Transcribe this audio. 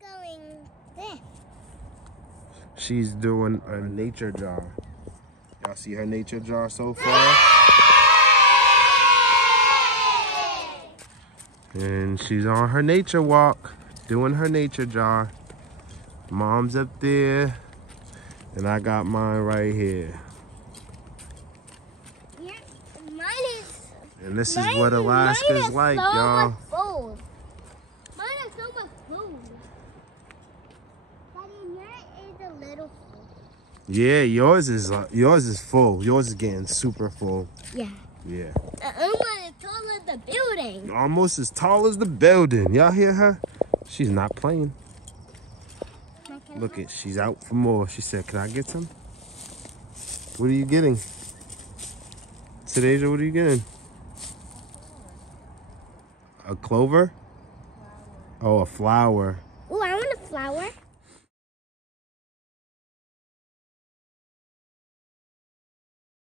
going there. She's doing a nature jar. Y'all see her nature jar so far? And she's on her nature walk, doing her nature jar. Mom's up there, and I got mine right here. Yeah, mine is. And this is what Alaska's like, y'all. Mine is so much food. Daddy, yours is a little full. Yeah, yours is full. Yours is getting super full. Yeah. Yeah. Almost as tall as the building. Almost as tall as the building. Y'all hear her? She's not playing. Look it, she's out for more. She said, "Can I get some?" What are you getting? Tadeja, what are you getting? A clover? Oh, a flower. Oh, I want a flower.